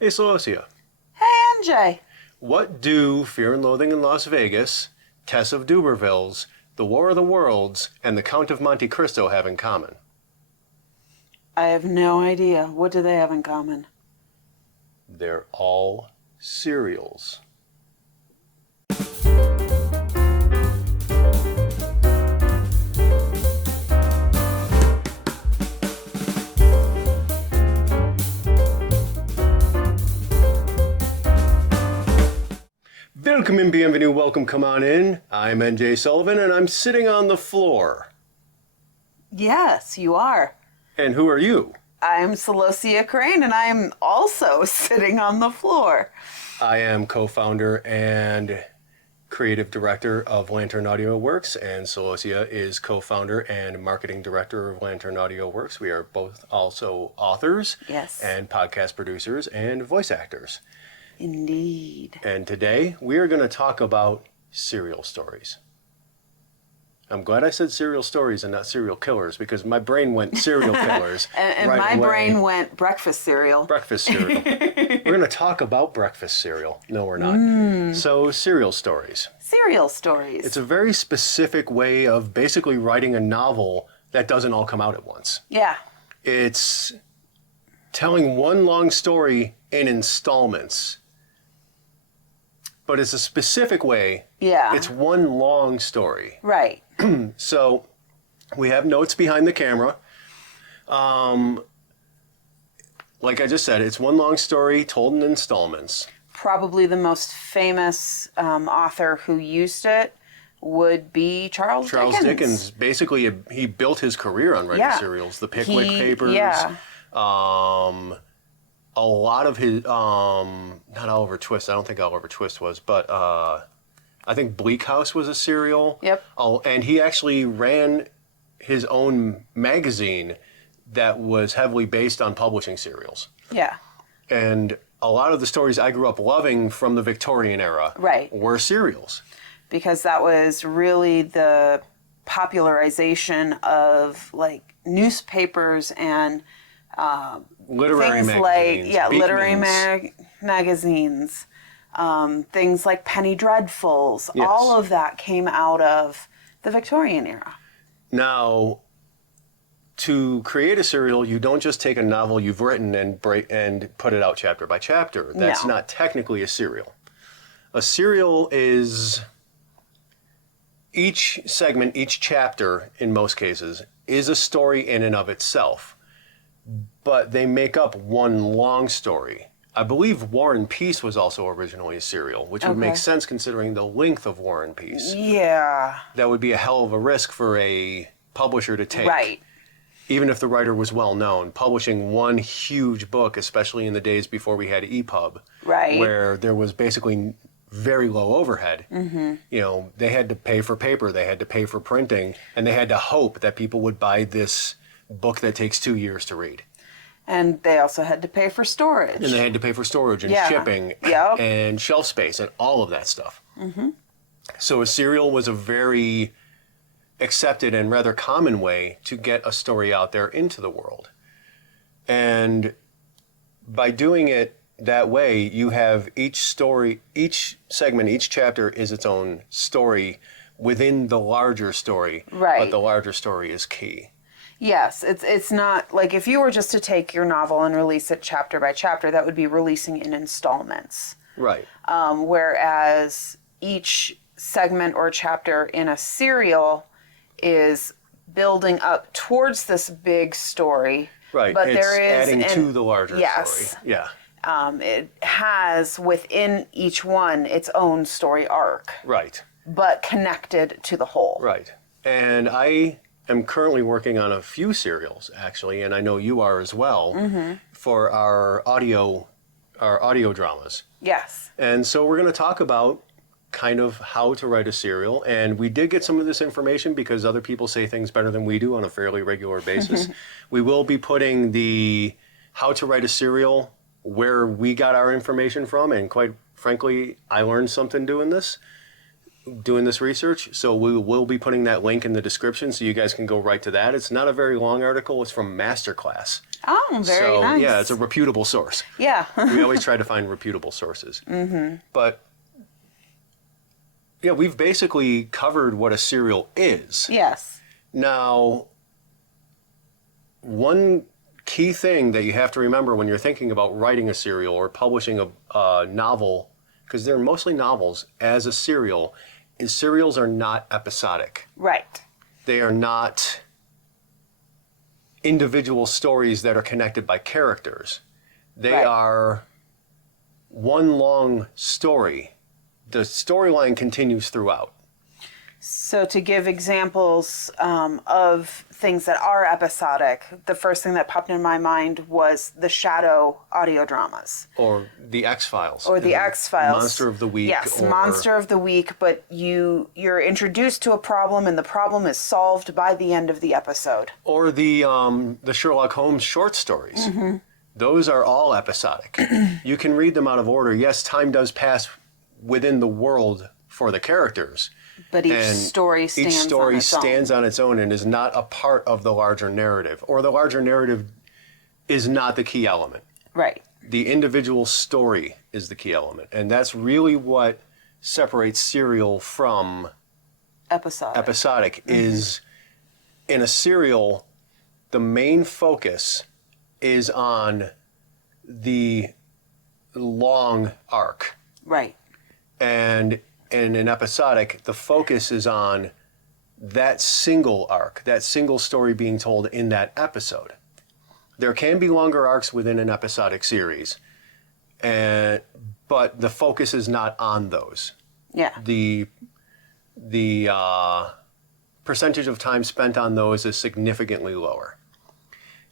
Hey, Celosia. Hey, MJ. What do Fear and Loathing in Las Vegas, Tess of Dubervilles, The War of the Worlds, and The Count of Monte Cristo have in common? I have no idea. What do they have in common? They're all cereals. Welcome in, bienvenue, welcome, come on in. I'm NJ Sullivan, and I'm sitting on the floor. Yes, you are. And who are you? I'm Celosia Crane, and I'm also sitting on the floor. I am co-founder and creative director of Lantern Audio Works, and Celosia is co-founder and marketing director of Lantern Audio Works. We are both also authors, Yes. and podcast producers and voice actors. Indeed. And today we are going to talk about serial stories. I'm glad I said serial stories and not serial killers, because my brain went serial killers. And right my away. brain went breakfast cereal. Breakfast cereal. We're going to talk about breakfast cereal. No, we're not. So, serial stories. Cereal stories. It's a very specific way of basically writing a novel that doesn't all come out at once. Yeah. It's telling one long story in installments. But it's a specific way. Yeah. It's one long story. Right. So we have notes behind the camera. Like I just said, it's one long story told in installments. Probably the most famous author who used it would be Charles Dickens. Basically, he built his career on writing serials. The Pickwick Papers. Yeah. A lot of his, not Oliver Twist, I don't think Oliver Twist was, but I think Bleak House was a serial. Yep. Oh, and he actually ran his own magazine that was heavily based on publishing serials. Yeah. And a lot of the stories I grew up loving from the Victorian era were serials. Because that was really the popularization of like newspapers and literary things magazines. like literary magazines, things like penny dreadfuls. Yes. All of that came out of the Victorian era. Now, to create a serial, you don't just take a novel you've written and put it out chapter by chapter. That's not technically a serial. A serial is each segment, each chapter, in most cases, is a story in and of itself. But they make up one long story. I believe War and Peace was also originally a serial, which would make sense considering the length of War and Peace. Yeah. That would be a hell of a risk for a publisher to take. Right. Even if the writer was well known, publishing one huge book, especially in the days before we had EPUB, where there was basically very low overhead. Mm-hmm. You know, they had to pay for paper, they had to pay for printing, and they had to hope that people would buy this book that takes 2 years to read. And they also had to pay for storage. And they had to pay for storage and shipping and shelf space and all of that stuff. Mm-hmm. So a serial was a very accepted and rather common way to get a story out there into the world. And by doing it that way, you have each story, each segment, each chapter is its own story within the larger story. Right. But the larger story is key. Yes, it's not like if you were just to take your novel and release it chapter by chapter, that would be releasing in installments. Right. Whereas each segment or chapter in a serial is building up towards this big story. Right. But it's adding to the larger story. Yeah. It has within each one its own story arc. Right. But connected to the whole. Right. And I am currently working on a few serials, actually, and I know you are as well, for our audio dramas. Yes. And so we're going to talk about kind of how to write a serial, and we did get some of this information because other people say things better than we do on a fairly regular basis. We will be putting the how to write a serial where we got our information from, and quite frankly, I learned something doing this research, so we will be putting that link in the description so you guys can go right to that. It's not a very long article. It's from Masterclass. Oh, very so, nice. yeah, it's a reputable source. Yeah. We always try to find reputable sources. Mm-hmm. But, yeah, we've basically covered what a serial is. Yes. Now, one key thing that you have to remember when you're thinking about writing a serial or publishing a novel, because they're mostly novels, as a serial, is serials are not episodic. Right. They are not individual stories that are connected by characters. They Right. are one long story. The storyline continues throughout. So to give examples of things that are episodic, the first thing that popped in my mind was the Shadow audio dramas. Or the X-Files. Or the X-Files. Monster of the Week. Yes, or Monster of the Week, but you're introduced to a problem and the problem is solved by the end of the episode. Or the Sherlock Holmes short stories. Mm-hmm. Those are all episodic. You can read them out of order. Yes, time does pass within the world for the characters. But each story stands on its own and is not a part of the larger narrative. Or the larger narrative is not the key element. Right. The individual story is the key element. And that's really what separates serial from episodic is in a serial, the main focus is on the long arc. Right. And in an episodic, the focus is on that single arc, that single story being told in that episode. There can be longer arcs within an episodic series, but the focus is not on those. Yeah. The percentage of time spent on those is significantly lower.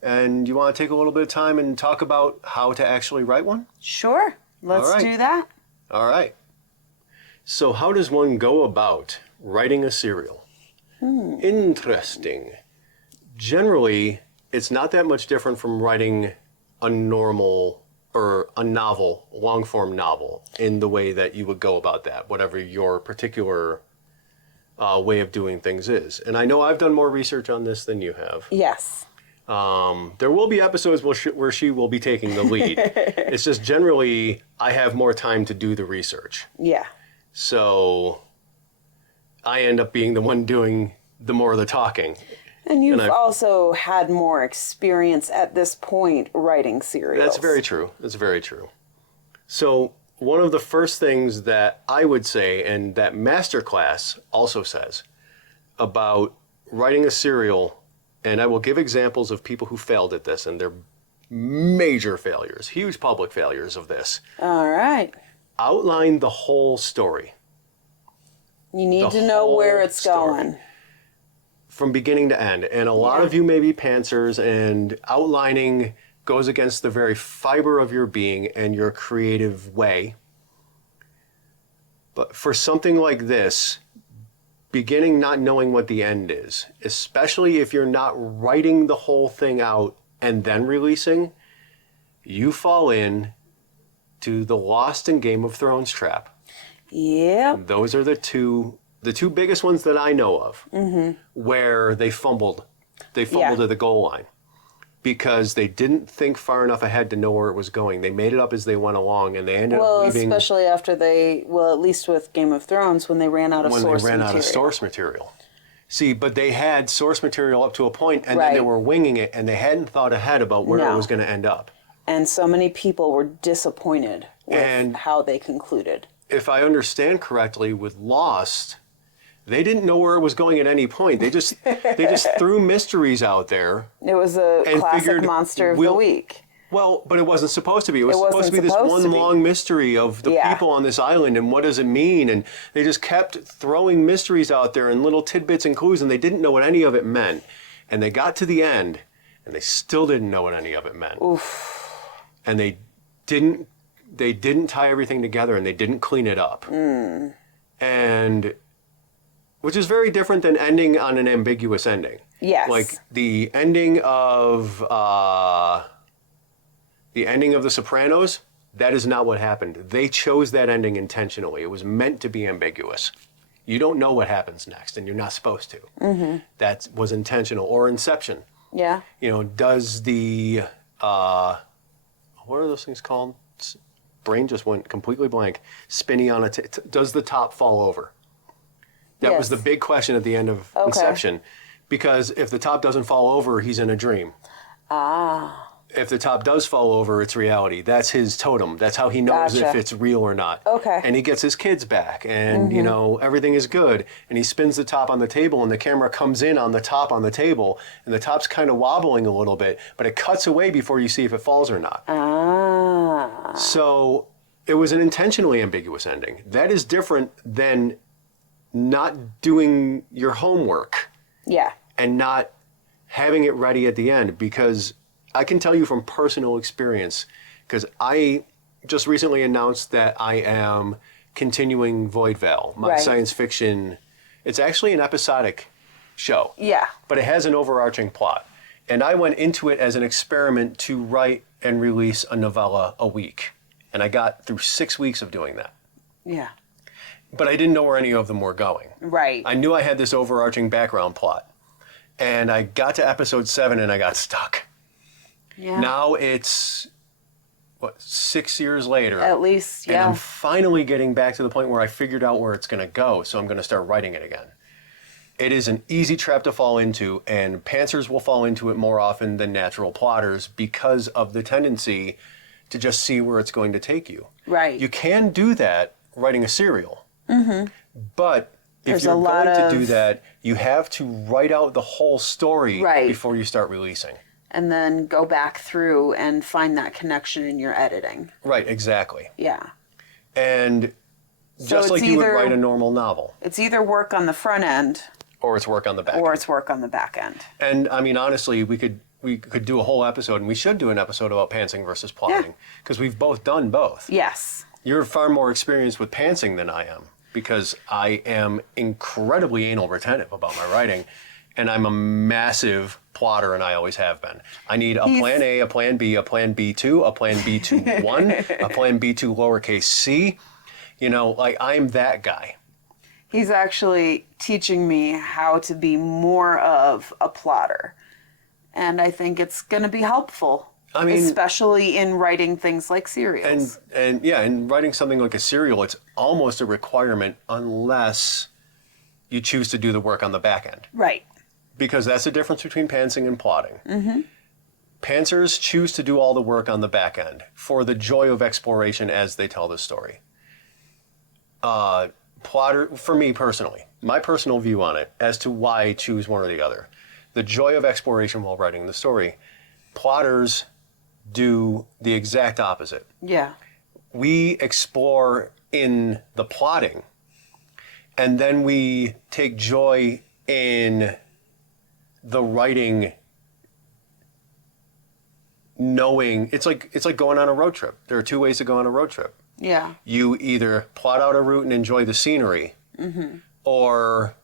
And you want to take a little bit of time and talk about how to actually write one? Sure. Let's do that. All right. So how does one go about writing a serial? Interesting. Generally, it's not that much different from writing a normal or a novel, long-form novel, in the way that you would go about that, whatever your particular way of doing things is. And I know I've done more research on this than you have. Yes. There will be episodes where she will be taking the lead. It's just generally I have more time to do the research. Yeah. So I end up being the one doing the more of the talking. And you've also had more experience at this point writing serials. That's very true. That's very true. So one of the first things that I would say, and that Masterclass also says, about writing a serial, and I will give examples of people who failed at this, and they're major failures, huge public failures of this. All right. Outline the whole story. You need to know where it's going. From beginning to end. And a lot of you may be pantsers, and outlining goes against the very fiber of your being and your creative way. But for something like this, beginning not knowing what the end is, especially if you're not writing the whole thing out and then releasing, you fall in to the Lost in Game of Thrones trap. Yep. Those are the two biggest ones that I know of, where they fumbled at the goal line because they didn't think far enough ahead to know where it was going. They made it up as they went along, and they ended up leaving. Well, especially after at least with Game of Thrones, when they ran out of source material. See, but they had source material up to a point, and then they were winging it, and they hadn't thought ahead about where it was going to end up. And so many people were disappointed with how they concluded. If I understand correctly, with Lost, they didn't know where it was going at any point. They just threw mysteries out there. It was a classic Monster of the Week. Well, but it wasn't supposed to be. It was supposed to be this one long mystery of the people on this island and what does it mean. And they just kept throwing mysteries out there and little tidbits and clues, and they didn't know what any of it meant. And they got to the end, and they still didn't know what any of it meant. Oof. And they didn't tie everything together, and they didn't clean it up. And which is very different than ending on an ambiguous ending. Yes. Like the ending of The Sopranos, that is not what happened. They chose that ending intentionally. It was meant to be ambiguous. You don't know what happens next, and you're not supposed to. That was intentional. Or Inception. Yeah. You know, does the what are those things called? Brain just went completely blank. Spinny on a does the top fall over? That was the big question at the end of Inception. Because if the top doesn't fall over, he's in a dream. If the top does fall over, it's reality. That's his totem. That's how he knows if it's real or not. And he gets his kids back, and you know, everything is good. And he spins the top on the table, and the camera comes in on the top on the table, and the top's kind of wobbling a little bit, but it cuts away before you see if it falls or not. So it was an intentionally ambiguous ending. That is different than not doing your homework. And not having it ready at the end, because I can tell you from personal experience, because I just recently announced that I am continuing Void Veil, my science fiction. It's actually an episodic show. But it has an overarching plot. And I went into it as an experiment to write and release a novella a week. And I got through 6 weeks of doing that. But I didn't know where any of them were going. I knew I had this overarching background plot. And I got to episode 7 and I got stuck. Now it's, 6 years later? At least, And I'm finally getting back to the point where I figured out where it's going to go, so I'm going to start writing it again. It is an easy trap to fall into, and pantsers will fall into it more often than natural plotters because of the tendency to just see where it's going to take you. You can do that writing a serial. But if you're going to do that, you have to write out the whole story before you start releasing. And then go back through and find that connection in your editing. Exactly. So And just like you would write a normal novel. It's either work on the front end. Or it's work on the back end. Or it's work on the back end. And I mean, honestly, we could do a whole episode, and we should do an episode about pantsing versus plotting. Because we've both done both. You're far more experienced with pantsing than I am, because I am incredibly anal retentive about my writing, and I'm a massive plotter, and I always have been. I need a plan A, a plan B, a plan B2, a plan B2-1, a plan B2 lowercase c. You know, like, I'm that guy. He's actually teaching me how to be more of a plotter. And I think it's going to be helpful. I mean, especially in writing things like serials. And in writing something like a serial, it's almost a requirement unless you choose to do the work on the back end. Because that's the difference between pantsing and plotting. Pantsers choose to do all the work on the back end for the joy of exploration as they tell the story. Plotter, for me personally, my personal view on it as to why I choose one or the other. The joy of exploration while writing the story. Plotters do the exact opposite. We explore in the plotting, and then we take joy in the writing, knowing it's like going on a road trip. There are two ways to go on a road trip. You either plot out a route and enjoy the scenery, or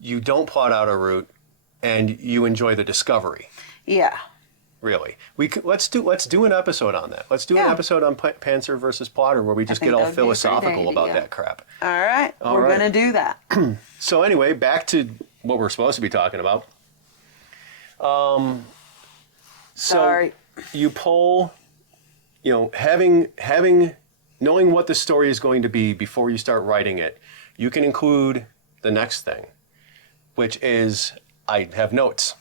you don't plot out a route and you enjoy the discovery. Really, let's do an episode on that. Let's do an episode on pantser versus plotter, where we just get all philosophical about that crap. All right, we're gonna do that. So anyway, back to what we're supposed to be talking about. Sorry. You pull, knowing what the story is going to be before you start writing it, you can include the next thing, which is I have notes.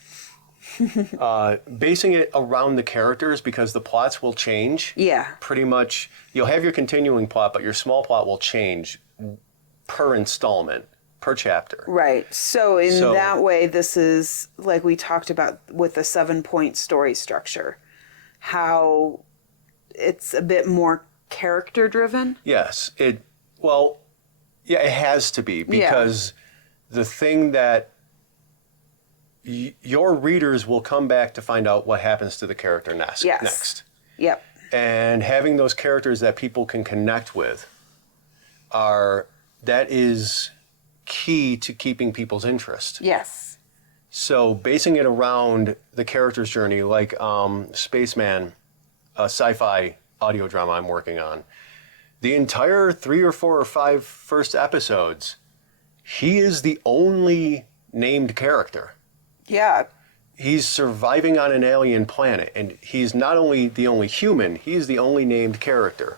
Basing it around the characters, because the plots will change. Pretty much, you'll have your continuing plot, but your small plot will change per installment, per chapter. So that way, this is like we talked about with the 7-point story structure, how it's a bit more character driven. Yes, it has to be, because the thing that your readers will come back to find out what happens to the character next. And having those characters that people can connect with that is key to keeping people's interest. So basing it around the character's journey, like Spaceman, a sci-fi audio drama I'm working on, the entire 3 or 4 or 5 first episodes, he is the only named character. he's surviving on an alien planet, and he's not only the only human, he's the only named character.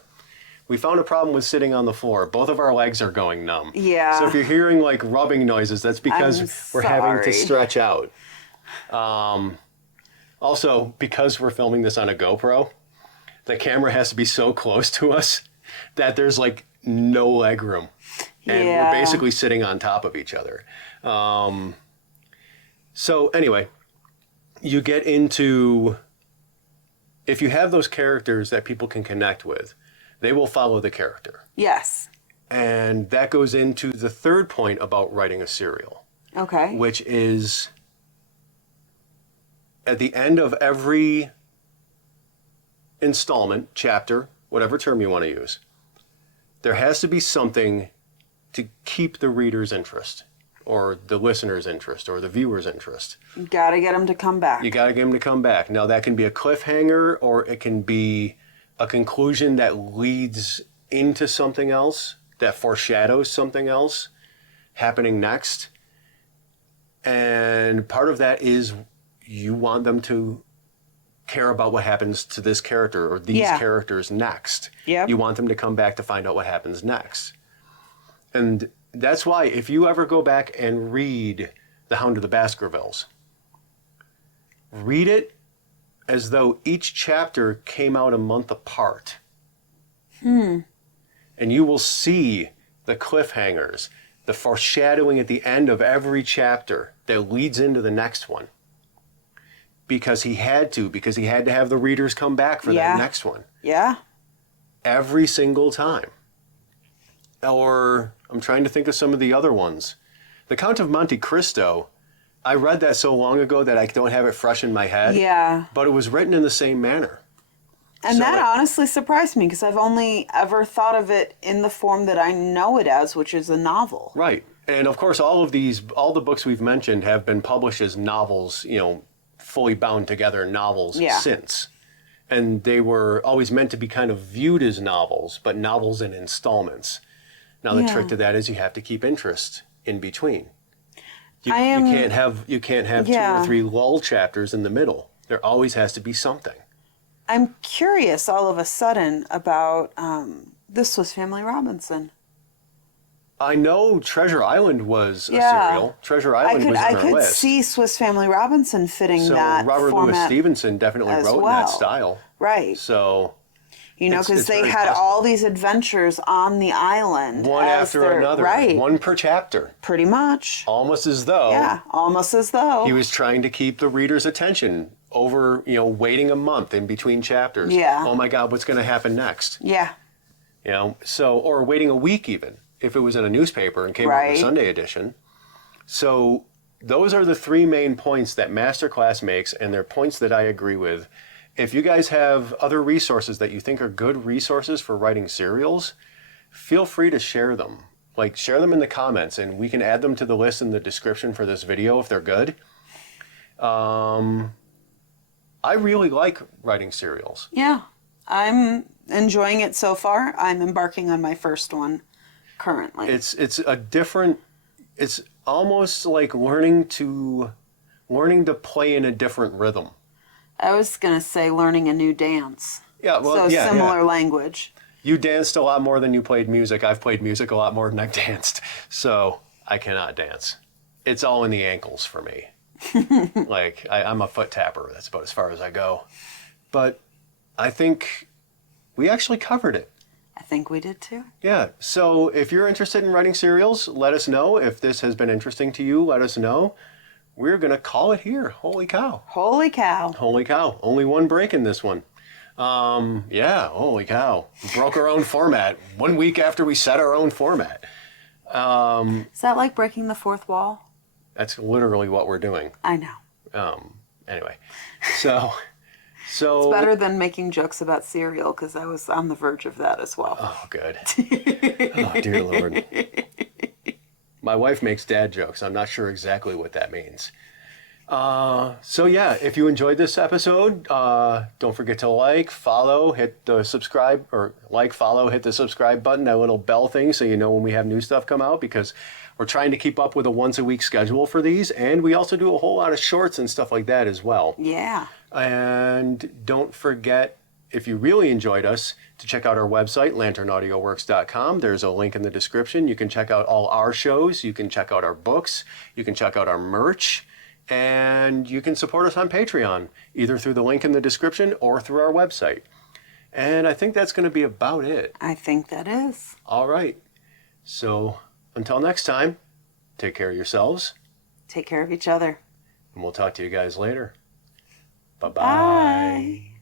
We found a problem with sitting on the floor. Both of our legs are going numb. Yeah. So if you're hearing like rubbing noises, that's because we're having to stretch out. Also, because we're filming this on a GoPro, the camera has to be so close to us that there's like no leg room. And we're basically sitting on top of each other. So anyway, you get into, if you have those characters that people can connect with, they will follow the character. Yes. And that goes into the third point about writing a serial. Okay. Which is, at the end of every installment, chapter, whatever term you want to use, there has to be something to keep the reader's interest, or the listener's interest, or the viewer's interest. You gotta get them to come back. You gotta get them to come back. Now that can be a cliffhanger, or it can be a conclusion that leads into something else, that foreshadows something else happening next. And part of that is you want them to care about what happens to this character or these characters next. Yep. You want them to come back to find out what happens next. And that's why if you ever go back and read The Hound of the Baskervilles, read it as though each chapter came out a month apart. And you will see the cliffhangers, the foreshadowing at the end of every chapter that leads into the next one. Because he had to have the readers come back for that next one. Yeah. Every single time. Or, I'm trying to think of some of the other ones. The Count of Monte Cristo, I read that so long ago that I don't have it fresh in my head. Yeah. But it was written in the same manner. And that honestly surprised me, because I've only ever thought of it in the form that I know it as, which is a novel. Right. And of course, all the books we've mentioned have been published as novels, fully bound together novels since. And they were always meant to be kind of viewed as novels, but novels in installments. Now the trick to that is you have to keep interest in between. You can't have 2 or 3 lull chapters in the middle. There always has to be something. I'm curious all of a sudden about the Swiss Family Robinson. I know Treasure Island was a serial. Treasure Island was on our list. I could see Swiss Family Robinson fitting that Robert format Louis Stevenson definitely wrote in that style. Right. So, because they had all these adventures on the island. One after another. Right. One per chapter. Pretty much. Almost as though. Yeah, almost as though. He was trying to keep the reader's attention over, waiting a month in between chapters. Yeah. Oh my God, what's going to happen next? Yeah. Or waiting a week even, if it was in a newspaper and came out in the Sunday edition. So those are the 3 main points that Masterclass makes, and they're points that I agree with. If you guys have other resources that you think are good resources for writing serials, feel free to share them. Share them in the comments, and we can add them to the list in the description for this video if they're good. I really like writing serials. Yeah, I'm enjoying it so far. I'm embarking on my first one currently. It's almost like learning to play in a different rhythm. I was going to say learning a new dance. Yeah, well, similar language. You danced a lot more than you played music. I've played music a lot more than I've danced. So I cannot dance. It's all in the ankles for me. I'm a foot tapper. That's about as far as I go. But I think we actually covered it. I think we did too. Yeah. So if you're interested in writing serials, let us know. If this has been interesting to you, let us know. We're going to call it here. Holy cow. Holy cow. Holy cow. Only one break in this one. Holy cow. We broke our own format 1 week after we set our own format. Is that like breaking the fourth wall? That's literally what we're doing. I know. Anyway, so it's better than making jokes about cereal, because I was on the verge of that as well. Oh, good. Oh, dear Lord. My wife makes dad jokes. I'm not sure exactly what that means. So yeah, if you enjoyed this episode, don't forget to like, follow, hit the subscribe, or like, follow, hit the subscribe button, that little bell thing, so you know when we have new stuff come out, because we're trying to keep up with a once-a-week schedule for these, and we also do a whole lot of shorts and stuff like that as well. Yeah. And don't forget, if you really enjoyed us, to check out our website, lanternaudioworks.com. There's a link in the description. You can check out all our shows, you can check out our books, you can check out our merch, and you can support us on Patreon, either through the link in the description or through our website. And I think that's going to be about it. I think that is. All right. So until next time, take care of yourselves. Take care of each other. And we'll talk to you guys later. Bye-bye. Bye.